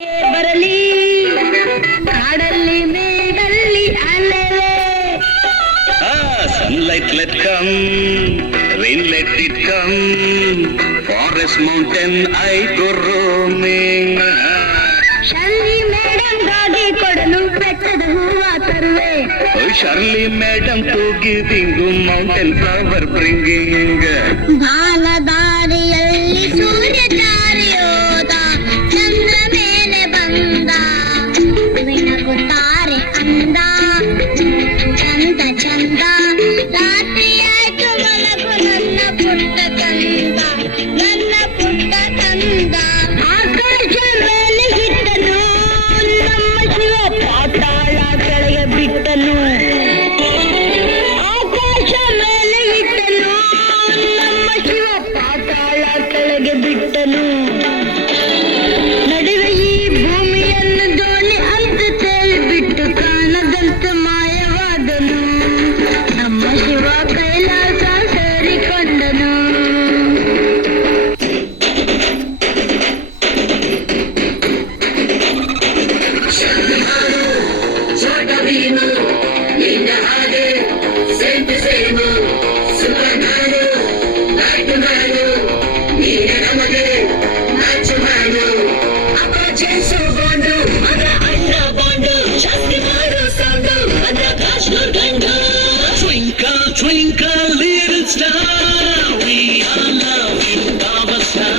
ಬರಲಿ ಕಾಡಲ್ಲಿ ಮೇಡಲ್ಲಿ ಅಲ್ಲವೇ sunlight let come, rain let it come, forest mountain I go roaming. Shirley madam ಗಾಗಿ ಕೊಡಲು ಬೆಟ್ಟದ ಹೂವ ತರುವೆ. Oh Shirley madam to giving mountain flower bringing. ಬಾಲದಾರಿಯಲ್ಲಿ ಸೂರ್ಯ ದಾರಿಯೋದ ಚಂದ್ರ ಮೇಲೆ ಬಂದ ವಿನಗುತ್ತಾರೆ ಅಂದ ಚಂದ ಚಂದ ರಾತ್ರಿ ಆಯ್ತು ಮಲಗು ನನ್ನ ಪುಟ್ಟ ಕಂದ ನನ್ನ ಪುಟ್ಟ ಕಂದ ಆಕಾಶ ಮೇಲೆ ಹಿಟ್ಟನು ನಮ್ಮ ಶಿವ ಪಾತಾಳ ಕೆಳಗೆ ಬಿಟ್ಟನು ಆಕಾಶ ಮೇಲೆ ಇಟ್ಟನು ನಮ್ಮ ಶಿವ ಪಾತಾಳ ಕೆಳಗೆ ಬಿಟ್ಟನು ನಡುವೆ ಈ ಭೂಮಿಯನ್ನು ದೋಣಿ ಅಂತ ತೇಲಿಬಿಟ್ಟು ಕಾಣದಂತ ಮಾಯವಾದನು ನಮ್ಮ Shiva Kailasa ಸೇರಿಕೊಂಡನು Twinkle, twinkle, little star, we are loving our star.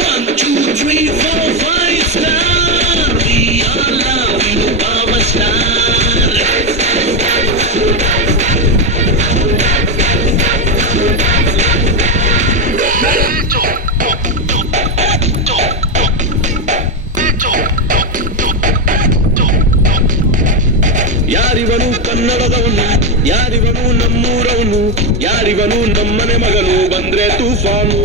One, two, three, four, five star, we are loving our star. ಯಾರಿವನು ಕನ್ನಡದವನು, ಯಾರಿವನು ನಮ್ಮೂರವನು, ಯಾರಿವನು ನಮ್ಮನೆ ಮಗನು ಬಂದ್ರೆ ತೂಫಾನು,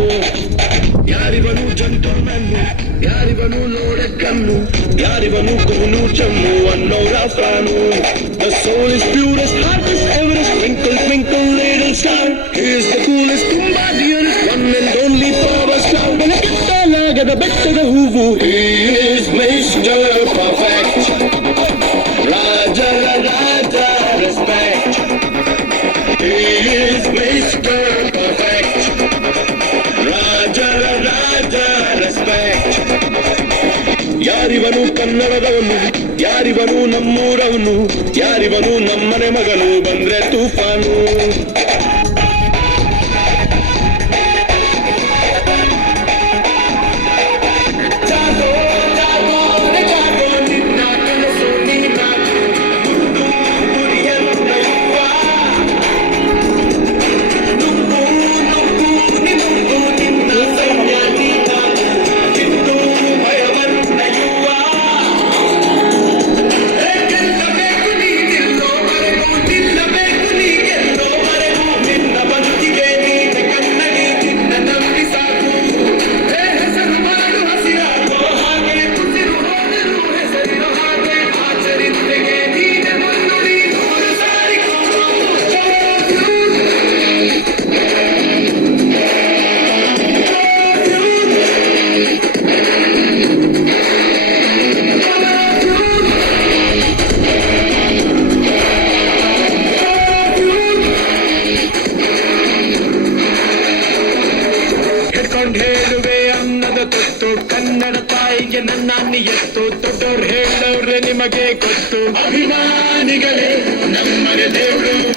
ಯಾರಿವನು ಜಂಟಲ್ಮನ್ನು, ಯಾರಿವನು ನೋಡೆ ಕಣ್ಣು, ಯಾರಿವನು ಕೋನು ಚಮ್ಮು ಅನ್ನೋರ fan. The soul is purest, heart is Everest, twinkle twinkle little star, he is the coolest, ತುಂಬಾ dearest, one and only power star. ಬೆಳಕಿಟ್ಟಲಾಗದ ಬೆಟ್ಟದ ಹೂವು, he is Mr. Perfect. Raja, Raja, respect. He is Mr. Perfect. Raja, Raja, respect. ಯಾರಿವನು ಕನ್ನಡದವನು, ಯಾರಿವನು ನಮ್ಮೂರವನು, ಯಾರಿವನು ನಮ್ಮನೆ ಮಗನು ಬಂದ್ರೆ ತೂಫಾನು. ಹೇಳುವೆ ಅನ್ನದ ತೊತ್ತು ಕನ್ನಡ ತಾಯಿಗೆ ನನ್ನ ನಿಯತ್ತು, ದೊಡ್ಡೋರು ಹೇಳೋರೆ ನಿಮಗೆ ಗೊತ್ತು, ಅಭಿಮಾನಿಗಳೇ ನಮ್ಮನೆ ದೇವರು.